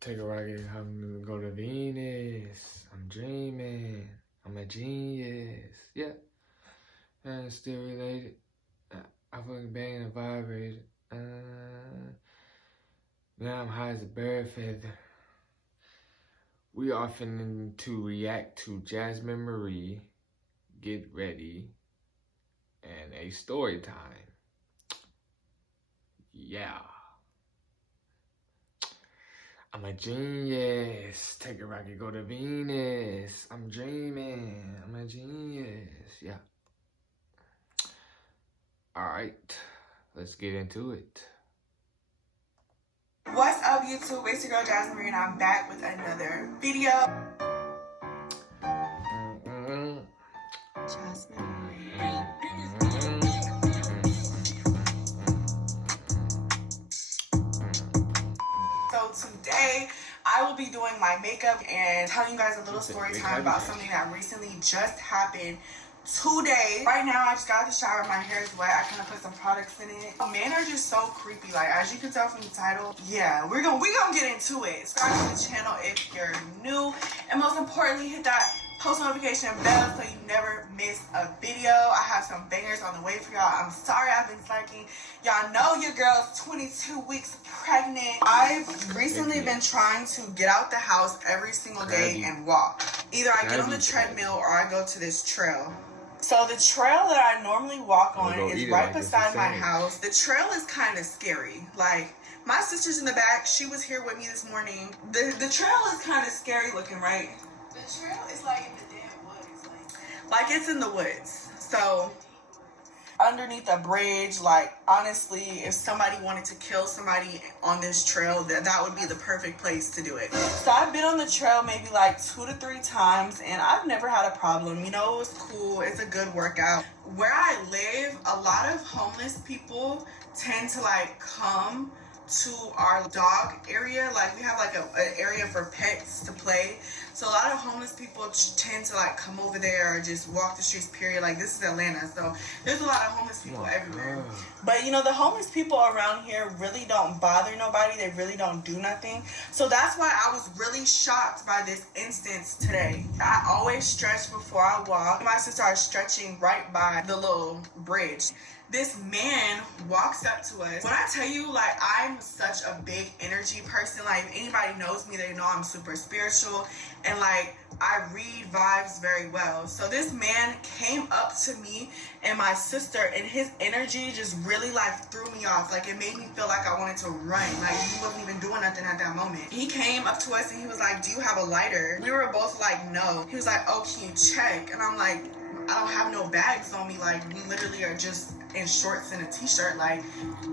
take a rocket, I'm gonna go to Venus. I'm dreaming. I'm a genius. Yeah. And still related. I fucking banged and vibrated. Now I'm high as a bird feather. We are finna to react to Jasmine Marie, Get Ready, and a story time. Yeah. I'm a genius. Take a rocket, go to Venus. I'm dreaming. I'm a genius. Yeah. Alright. Let's get into it. What's up, YouTube? It's your girl Jasmine Marie, and I'm back with another video. Jasmine Marie. So today I will be doing my makeup and telling you guys a little story time about something that recently just happened today. Right now I just got out the shower, my hair is wet, I kind of put some products in it. Men are just so creepy, like as you can tell from the title. Yeah, we're gonna get into it. Subscribe to the channel if you're new, and most importantly hit that post notification bell so you never miss a video. I have some bangers on the way for y'all. I'm sorry I've been slacking. Y'all know your girl's 22 weeks pregnant. I've recently been trying to get out the house every single day and walk. Either I get on the treadmill or I go to this trail. So the trail that I normally walk on is right beside my house. The trail is kind of scary. Like, my sister's in the back. She was here with me this morning. The trail is kind of scary looking, right? The trail is like in the damn woods. Like it's in the woods. So underneath a bridge, like honestly, if somebody wanted to kill somebody on this trail, that would be the perfect place to do it. So I've been on the trail maybe like 2 to 3 times and I've never had a problem. You know, it was cool. It's a good workout. Where I live, a lot of homeless people tend to like come to our dog area. Like we have like an area for pets to play. So a lot of homeless people tend to like come over there or just walk the streets, period. Like this is Atlanta, so there's a lot of homeless people everywhere. But you know, the homeless people around here really don't bother nobody. They really don't do nothing. So that's why I was really shocked by this instance today. I always stretch before I walk. My sister are stretching right by the little bridge. This man walks up to us. When I tell you, like, I'm such a big energy person, like, if anybody knows me, they know I'm super spiritual, and, like, I read vibes very well. So this man came up to me and my sister, and his energy just really, like, threw me off. Like, it made me feel like I wanted to run. Like, he wasn't even doing nothing at that moment. He came up to us and he was like, do you have a lighter? We were both like, no. He was like, oh, can you check? And I'm like, I don't have no bags on me. Like, we literally are just in shorts and a t-shirt. Like,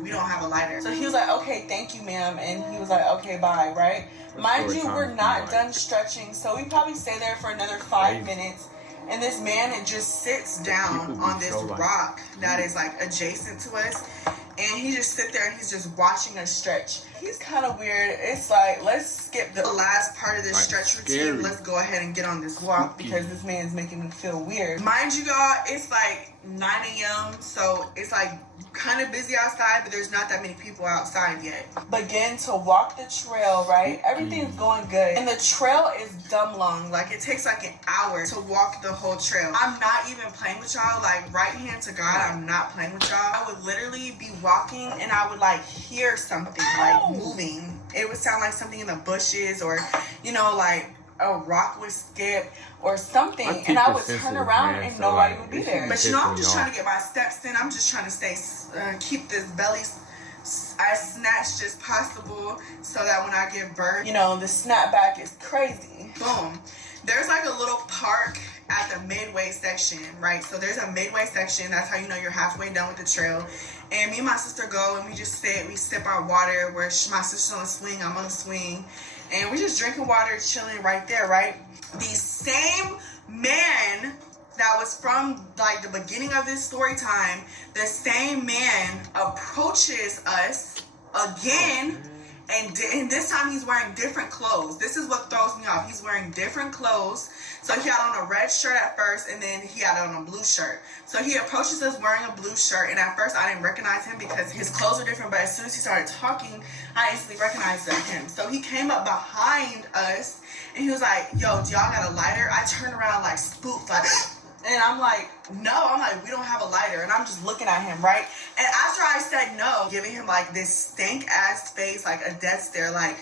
we don't have a lighter. So he was like, okay, thank you, ma'am. And he was like, okay, bye, right? Mind you, we're not done stretching, so we probably stay there for another 5 minutes. And this man, it just sits down on this rock that is like adjacent to us. And he just sit there and he's just watching us stretch. He's kind of weird. It's like, let's skip the last part of this stretch routine. Let's go ahead and get on this walk because this man's making me feel weird. Mind you, y'all, it's like 9 a.m. So it's like kind of busy outside, but there's not that many people outside yet. Begin to walk the trail, right? Everything's going good. And the trail is dumb long. Like, it takes like an hour to walk the whole trail. I'm not even playing with y'all. Like, right hand to God, I'm not playing with y'all. I would literally be walking and I would like hear something like moving. It would sound like something in the bushes, or, you know, like a rock would skip or something, and I would turn around and nobody would be there. But you know, I'm just trying to get my steps in. I'm just trying to stay, keep this belly as snatched as possible so that when I give birth, you know, the snapback is crazy. Boom. There's like a little park at the midway section, right? So there's a midway section. That's how you know you're halfway done with the trail. And me and my sister go and we just sit, we sip our water, where my sister's on the swing, I'm on the swing. And we just drinking water, chilling right there, right? The same man that was from like the beginning of this story time, the same man approaches us again And this time he's wearing different clothes. This is what throws me off. He's wearing different clothes. So he had on a red shirt at first, and then he had on a blue shirt. So he approaches us wearing a blue shirt, and at first I didn't recognize him because his clothes were different, but as soon as he started talking, I instantly recognized him. So he came up behind us, and he was like, yo, do y'all got a lighter? I turned around like spooked, like, and I'm like, no. I'm like, we don't have a lighter. And I'm just looking at him, right? And after I said no, giving him like this stank ass face, like a death stare, like,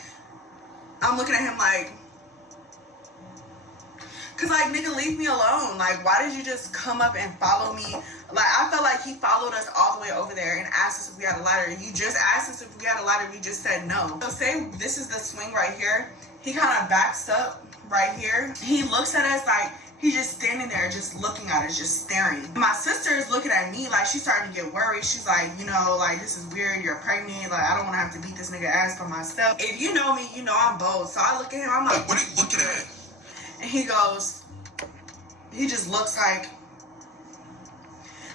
I'm looking at him like, cause like, nigga, leave me alone. Like, why did you just come up and follow me? Like, I felt like he followed us all the way over there and asked us if we had a lighter. You just asked us if we had a lighter. We just said no. So say this is the swing right here. He kind of backs up right here. He looks at us like, he's just standing there, just looking at us, just staring. My sister is looking at me like she's starting to get worried. She's like, you know, like, this is weird. You're pregnant. Like, I don't want to have to beat this nigga ass by myself. If you know me, you know I'm bold. So I look at him. I'm like, what are you looking at? And he goes, he just looks like.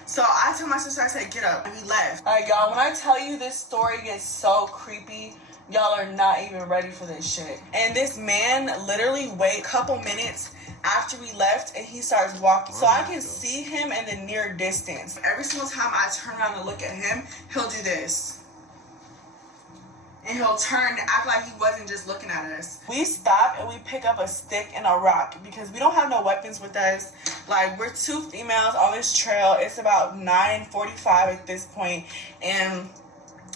So I told my sister, I said, get up. And we left. All right, y'all, when I tell you this story gets so creepy, y'all are not even ready for this shit. And this man literally wait a couple minutes after we left, and he starts walking. So I can see him in the near distance. Every single time I turn around and look at him, he'll do this. And he'll turn and act like he wasn't just looking at us. We stop and we pick up a stick and a rock because we don't have no weapons with us. Like, we're two females on this trail. It's about 9:45 at this point, and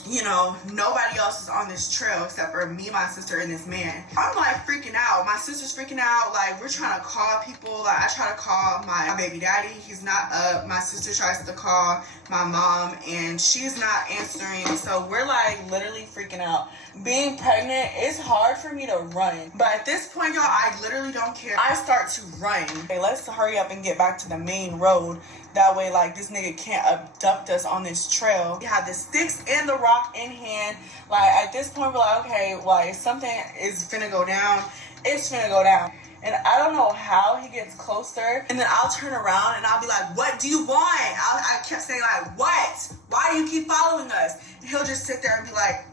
you know, nobody else is on this trail except for me, my sister, and this man. I'm like freaking out. My sister's freaking out. Like, we're trying to call people. Like, I try to call my baby daddy. He's not up. My sister tries to call my mom, and she's not answering. So we're like literally freaking out. Being pregnant, it's hard for me to run. But at this point, y'all, I literally don't care. I start to run. Okay, let's hurry up and get back to the main road. That way, like, this nigga can't abduct us on this trail. We have the sticks and the rock in hand. Like, at this point, we're like, okay, like, if something is finna go down, it's finna go down. And I don't know how he gets closer. And then I'll turn around and I'll be like, what do you want? I kept saying, like, what? Why do you keep following us? And he'll just sit there and be like,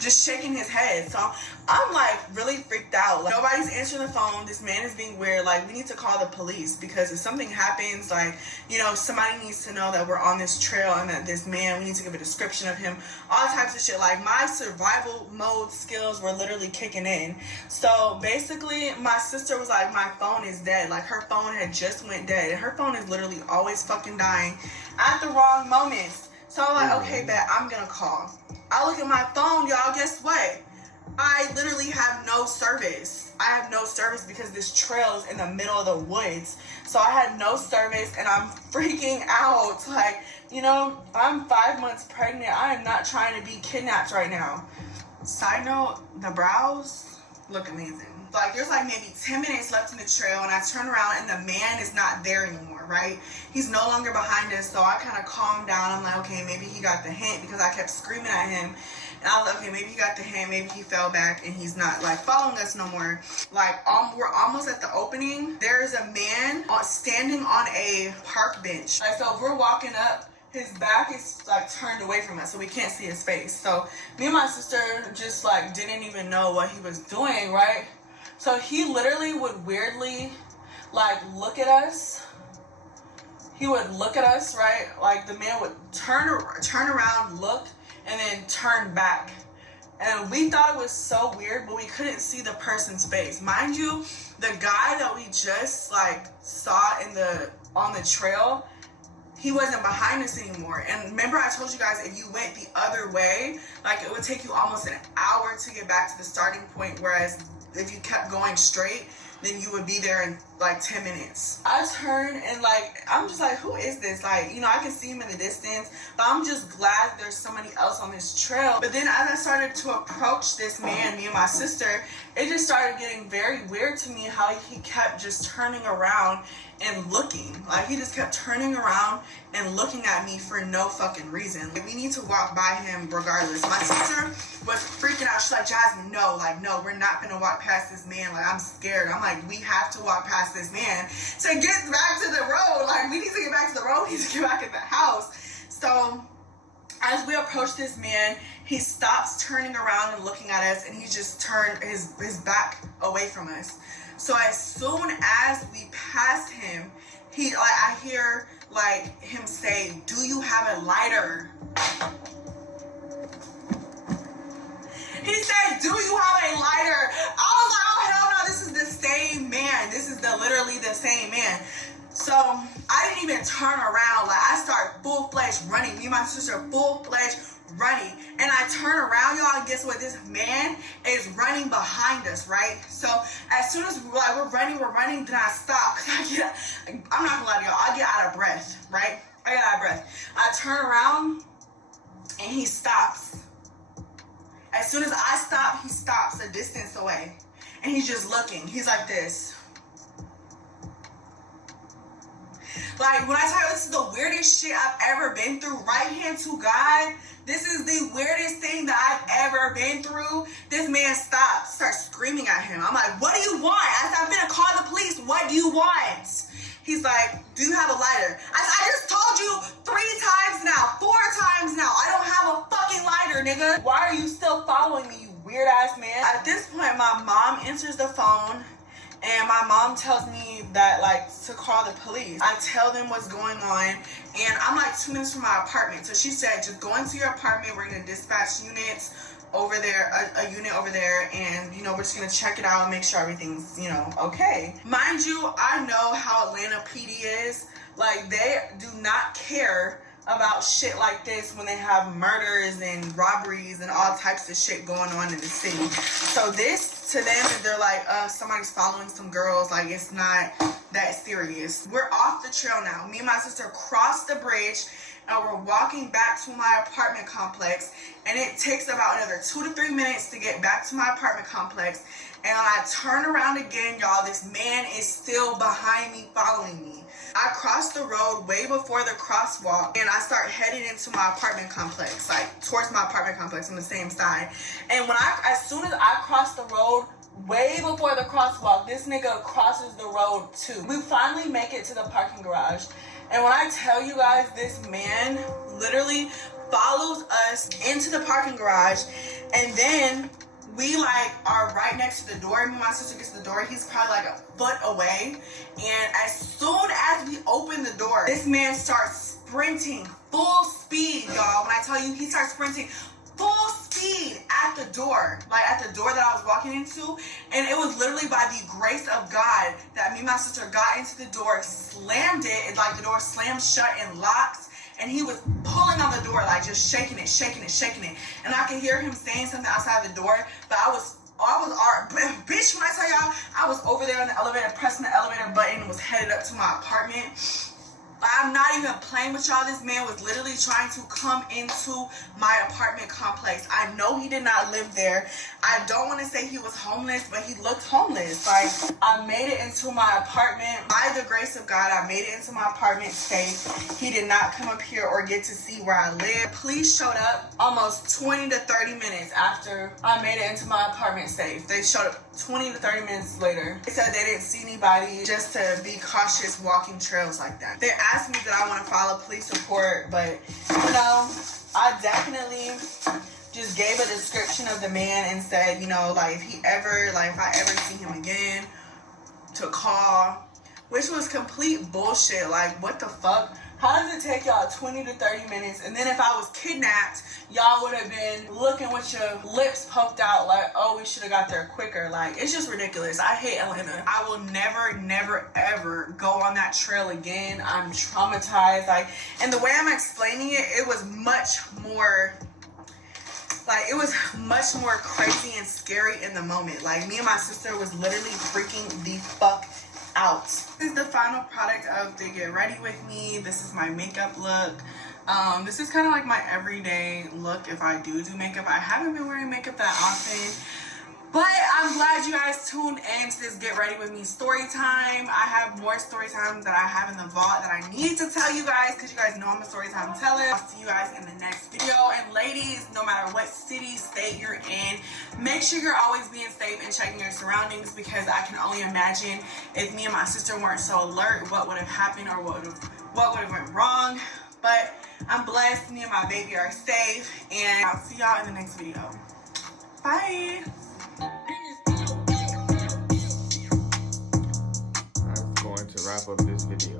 just shaking his head. So I'm like really freaked out. Like, nobody's answering the phone. This man is being weird. Like, we need to call the police because if something happens, like, you know, somebody needs to know that we're on this trail and that this man, we need to give a description of him, all types of shit. Like, my survival mode skills were literally kicking in. So basically my sister was like, my phone is dead. Like, her phone had just went dead. Her phone is literally always fucking dying at the wrong moments. So I'm like, okay, bet, I'm gonna call. I look at my phone, y'all, guess what? I literally have no service. I have no service because this trail is in the middle of the woods. So I had no service and I'm freaking out. Like, you know, I'm 5 months pregnant. I am not trying to be kidnapped right now. Side note, the brows look amazing. Like, there's like maybe 10 minutes left in the trail and I turn around and the man is not there anymore, right? He's no longer behind us. So I kind of calmed down. I'm like, okay, maybe he got the hint because I kept screaming at him. And I was like, okay, maybe he got the hint. Maybe he fell back and he's not like following us no more. Like, we're almost at the opening. There's a man standing on a park bench. Like, so we're walking up. His back is like turned away from us, so we can't see his face. So me and my sister just like didn't even know what he was doing, right? So he literally would weirdly like look at us. He would look at us, right? Like, the man would turn around, look, and then turn back. And we thought it was so weird, but we couldn't see the person's face. Mind you, the guy that we just like saw on the trail, he wasn't behind us anymore. And remember I told you guys, if you went the other way, like, it would take you almost an hour to get back to the starting point, whereas if you kept going straight, then you would be there in like 10 minutes. I turn and like, I'm just like, who is this? Like, you know, I can see him in the distance, but I'm just glad there's somebody else on this trail. But then as I started to approach this man, me and my sister, it just started getting very weird to me how he kept just turning around and looking. Like, he just kept turning around and looking at me for no fucking reason. Like, we need to walk by him regardless. My sister was freaking out. She's like, Jasmine, no, like, no, we're not gonna walk past this man. Like, I'm scared. I'm like, we have to walk past this man to get back to the road. Like, we need to get back to the road. We need to get back at the house. So As we approach this man, he stops turning around and looking at us, and he just turned his back away from us. So as soon as we pass him, I hear like him say, "Do you have a lighter?" He said, "Do you have a lighter?" I was like, "Oh hell no, this is the same man. This is literally the same man." So I didn't even turn around. Like, I start full-fledged running. Me and my sister full-fledged running. And I turn around, y'all, and guess what? This man is running behind us, right? So as soon as we're running, then I stop. I'm not gonna lie to y'all, I get out of breath, right? I get out of breath. I turn around and he stops. As soon as I stop, he stops a distance away. And he's just looking. He's like this. Like, when I tell you this is the weirdest shit I've ever been through, right hand to God, this is the weirdest thing that I've ever been through. This man stops, starts screaming at him. I'm like, "What do you want?" I said, "I'm gonna call the police. What do you want?" He's like, "Do you have a lighter?" I just told you 3 times now, 4 times now, I don't have a fucking lighter, nigga. Why are you still following me, you weird ass man? At this point, my mom answers the phone. And my mom tells me that, like, to call the police. I tell them what's going on, and I'm like 2 minutes from my apartment. So she said, "Just go into your apartment. We're gonna dispatch units over there, a unit over there, and, you know, we're just gonna check it out and make sure everything's, you know, okay." Mind you, I know how Atlanta PD is. Like, they do not care about shit like this when they have murders and robberies and all types of shit going on in the city. So this, to them, they're like, somebody's following some girls. Like, it's not that serious. We're off the trail now. Me and my sister crossed the bridge, and we're walking back to my apartment complex. And it takes about another 2 to 3 minutes to get back to my apartment complex. And when I turn around again, y'all, this man is still behind me, following me. I crossed the road way before the crosswalk, and I start heading into my apartment complex, like towards my apartment complex on the same side. And as soon as I cross the road, way before the crosswalk, this nigga crosses the road too. We finally make it to the parking garage. And when I tell you guys, this man literally follows us into the parking garage, and then we like are right next to the door. Me and my sister gets to the door. He's probably like a foot away. And as soon as we open the door, this man starts sprinting full speed, y'all. When I tell you, he starts sprinting full speed at the door, like at the door that I was walking into. And it was literally by the grace of God that me and my sister got into the door, slammed it, and like the door slammed shut and locked. And he was pulling on the door, like just shaking it. And I could hear him saying something outside the door, but bitch, when I tell y'all, I was over there on the elevator, pressing the elevator button, and was headed up to my apartment. I'm not even playing with y'all. This man was literally trying to come into my apartment complex. I know he did not live there. I don't want to say he was homeless, but he looked homeless. Like, I made it into my apartment. By the grace of God, I made it into my apartment safe. He did not come up here or get to see where I live. Police showed up almost 20 to 30 minutes after I made it into my apartment safe. They showed up 20 to 30 minutes later. They said they didn't see anybody, just to be cautious walking trails like that. They asked me that I want to file a police report, but, you know, I definitely just gave a description of the man and said, you know, like, if I ever see him again, to call, which was complete bullshit. Like, what the fuck? How does it take y'all 20 to 30 minutes? And then if I was kidnapped, y'all would have been looking with your lips poked out like, oh, we should have got there quicker. Like, it's just ridiculous. I hate Atlanta. I will never, ever go on that trail again. I'm traumatized. Like, and the way I'm explaining it, it was much more crazy and scary in the moment. Like, me and my sister was literally freaking the fuck out. This is the final product of the Get Ready With Me. This is my makeup look. This is kind of like my everyday look if I do makeup. I haven't been wearing makeup that often, but I'm glad you guys tuned in to this Get Ready With Me story time. I have more story times that I have in the vault that I need to tell you guys, because you guys know I'm a story time teller. I'll see you guys in the next video. And ladies, no matter what city, state you're in, make sure you're always being safe and checking your surroundings, because I can only imagine if me and my sister weren't so alert, what would have happened or what would have went wrong. But I'm blessed. Me and my baby are safe. And I'll see y'all in the next video. Bye. I'm going to wrap up this video.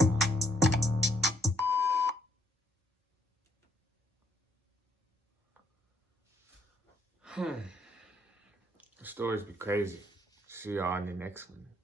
The stories be crazy. See y'all in the next one.